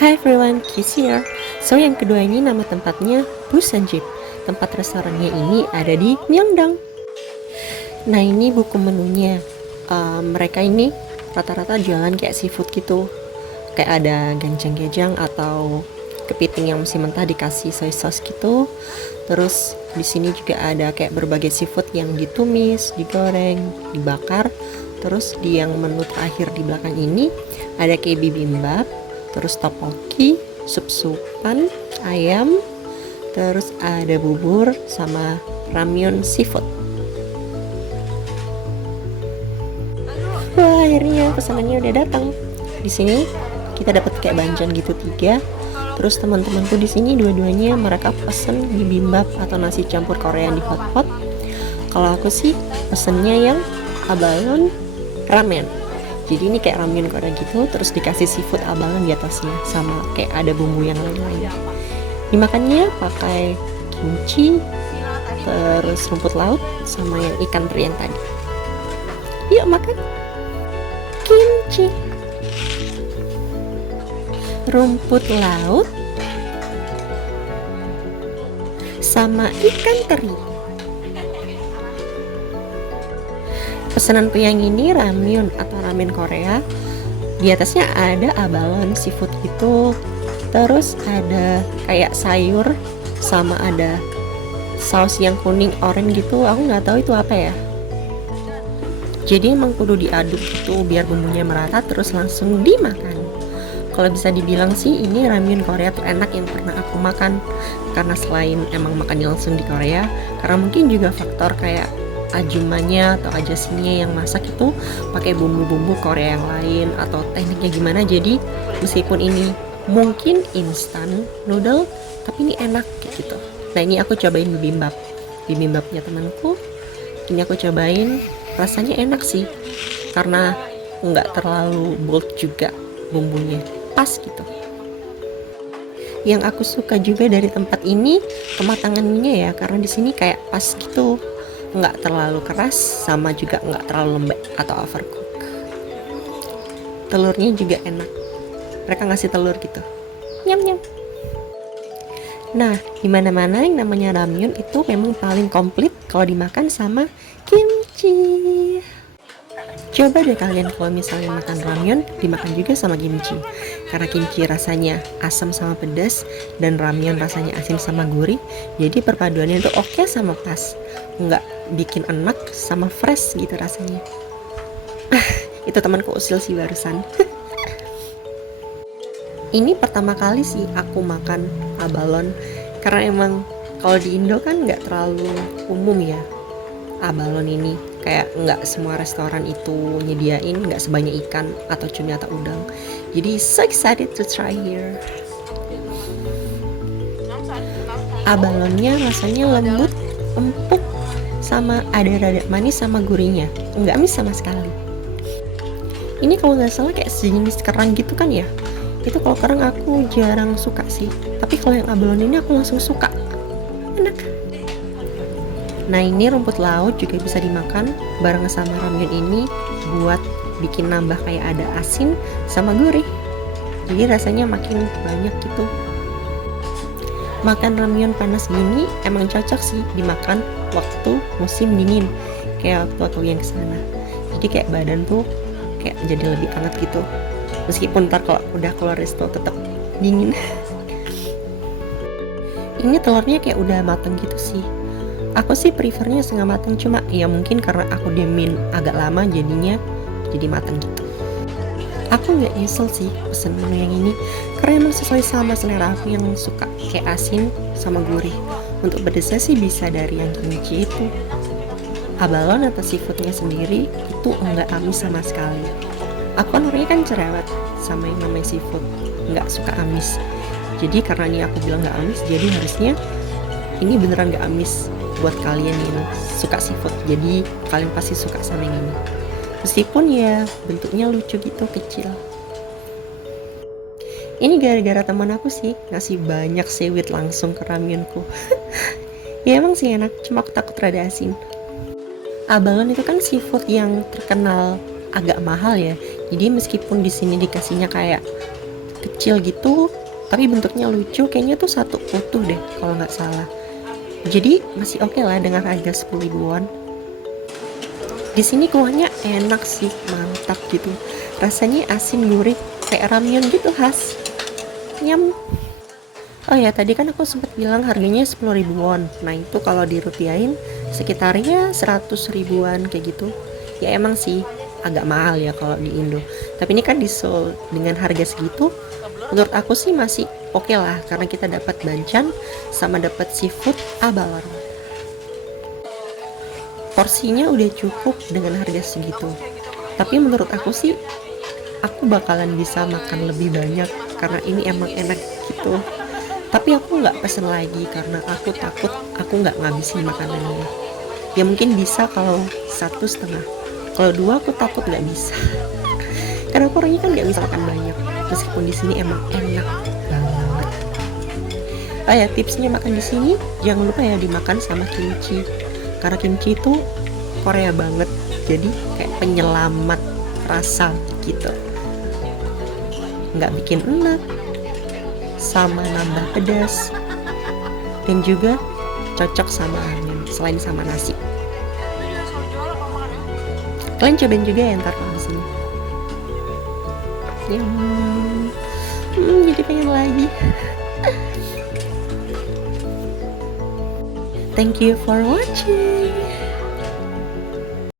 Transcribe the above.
Hi everyone, Kiss here. So yang kedua ini nama tempatnya Busan Jeep. Tempat restorannya ini ada di Myeongdong. Nah ini buku menunya. Mereka ini rata-rata jualan kayak seafood gitu. Kayak ada ganjang-ganjang atau kepiting yang masih mentah dikasih soy sauce gitu. Terus di sini juga ada kayak berbagai seafood yang ditumis, digoreng, dibakar. Terus di yang menu terakhir di belakang ini ada kayak bibimbap, terus tteokbokki, sup-supan, ayam, terus ada bubur sama ramyun seafood. Wah, akhirnya pesanannya udah datang. Di sini kita dapat kayak banjan gitu 3. Terus teman-temanku di sini dua-duanya mereka pesen bibimbap atau nasi campur Korea yang di hotpot. Kalau aku sih pesennya yang abalon ramen. Jadi ini kayak ramen Korea gitu, terus dikasih seafood abalon di atasnya sama kayak ada bumbu yang lain-lain. Dimakannya pakai kimchi, terus rumput laut sama yang ikan teri yang tadi. Yuk makan kimchi, rumput laut sama ikan teri. Pesananku yang ini ramyun atau ramen Korea. Di atasnya ada abalon seafood gitu. Terus ada kayak sayur sama ada saus yang kuning oranye gitu. Aku nggak tahu itu apa ya. Jadi emang kudu diaduk gitu biar bumbunya merata terus langsung dimakan. Kalau bisa dibilang sih ini ramen Korea tuh enak yang pernah aku makan. Karena selain emang makannya langsung di Korea, karena mungkin juga faktor kayak ajumannya atau ajasinya yang masak itu pakai bumbu-bumbu Korea yang lain atau tekniknya gimana, jadi meskipun ini mungkin instan noodle tapi ini enak gitu. Nah ini aku cobain bibimbapnya temanku, ini aku cobain, rasanya enak sih karena nggak terlalu bold juga, bumbunya pas gitu. Yang aku suka juga dari tempat ini kematangannya ya, karena di sini kayak pas gitu, nggak terlalu keras sama juga nggak terlalu lembek atau overcook. Telurnya juga enak, mereka ngasih telur gitu, nyam nyam. Nah dimana-mana yang namanya ramyun itu memang paling komplit kalau dimakan sama kimchi. Coba deh kalian kalau misalnya makan ramyun dimakan juga sama kimchi, karena kimchi rasanya asam sama pedas dan ramyun rasanya asin sama gurih, jadi perpaduannya itu oke sama pas, nggak bikin enak sama fresh gitu rasanya. Itu temanku usil sih barusan. Ini pertama kali sih aku makan abalon, karena emang kalau di Indo kan nggak terlalu umum ya abalon ini, kayak nggak semua restoran itu nyediain, nggak sebanyak ikan atau cumi atau udang. Jadi so excited to try here. Abalonnya rasanya lembut, empuk, sama ada rada manis sama gurihnya, nggak amis sama sekali. Ini kalau nggak salah kayak sejenis kerang gitu kan ya. Itu kalau kerang aku jarang suka sih, tapi kalau yang abalon ini aku langsung suka, enak. Nah ini rumput laut juga bisa dimakan bareng sama ramen ini buat bikin nambah kayak ada asin sama gurih, jadi rasanya makin banyak gitu. Makan ramyun panas gini emang cocok sih dimakan waktu musim dingin, kayak waktu aku yang kesana. Jadi kayak badan tuh kayak jadi lebih hangat gitu, meskipun ntar kalau udah keluar resto tetap dingin. Ini telurnya kayak udah mateng gitu sih. Aku sih prefernya setengah mateng, cuma ya mungkin karena aku diemin agak lama jadinya jadi mateng gitu. Aku nggak nyesel sih pesen menu yang ini, karena emang sesuai sama selera aku yang suka kayak asin sama gurih. Untuk pedesnya sih bisa dari yang kimchi itu. Abalon atau seafoodnya sendiri itu enggak amis sama sekali. Aku kan orangnya kan cerewet sama yang namanya seafood, nggak suka amis. Jadi karena ini aku bilang nggak amis, jadi harusnya ini beneran nggak amis buat kalian yang suka seafood. Jadi kalian pasti suka sama yang ini. Meskipun ya bentuknya lucu gitu, kecil. Ini gara-gara teman aku sih ngasih banyak seaweed langsung ke ramyunku. Ya emang sih enak, cuma aku takut rada asin. Abalon itu kan seafood yang terkenal agak mahal ya. Jadi meskipun di sini dikasihnya kayak kecil gitu, tapi bentuknya lucu. Kayaknya tuh satu utuh deh kalau nggak salah. Jadi masih oke lah dengan harga 10 ribuan. Di sini kuahnya enak sih, mantap gitu. Rasanya asin gurih kayak ramyun gitu khas. Nyam. Oh ya, tadi kan aku sempat bilang harganya 10 ribuan. Nah, itu kalau dirupiahin sekitarnya 100 ribuan kayak gitu. Ya emang sih agak mahal ya kalau di Indo. Tapi ini kan disold dengan harga segitu, menurut aku sih masih oke lah karena kita dapat bancan sama dapat seafood abalon. Porsinya udah cukup dengan harga segitu. Tapi menurut aku sih aku bakalan bisa makan lebih banyak karena ini emang enak gitu. Tapi aku nggak pesen lagi karena aku takut aku nggak ngabisin makanannya. Ya mungkin bisa kalau 1,5. Kalau 2 aku takut nggak bisa. Karena aku orangnya kan nggak bisa makan banyak. Meskipun di sini emang enak banget. Oh ya, tipsnya makan di sini jangan lupa ya dimakan sama kimchi. Karena kimchi itu Korea banget. Jadi kayak penyelamat rasa gitu. Nggak bikin enak, sama nambah pedas, dan juga cocok sama ramen selain sama nasi. Kalian cobain juga ya ntar kalau di sini. Jadi pengen lagi. Thank you for watching.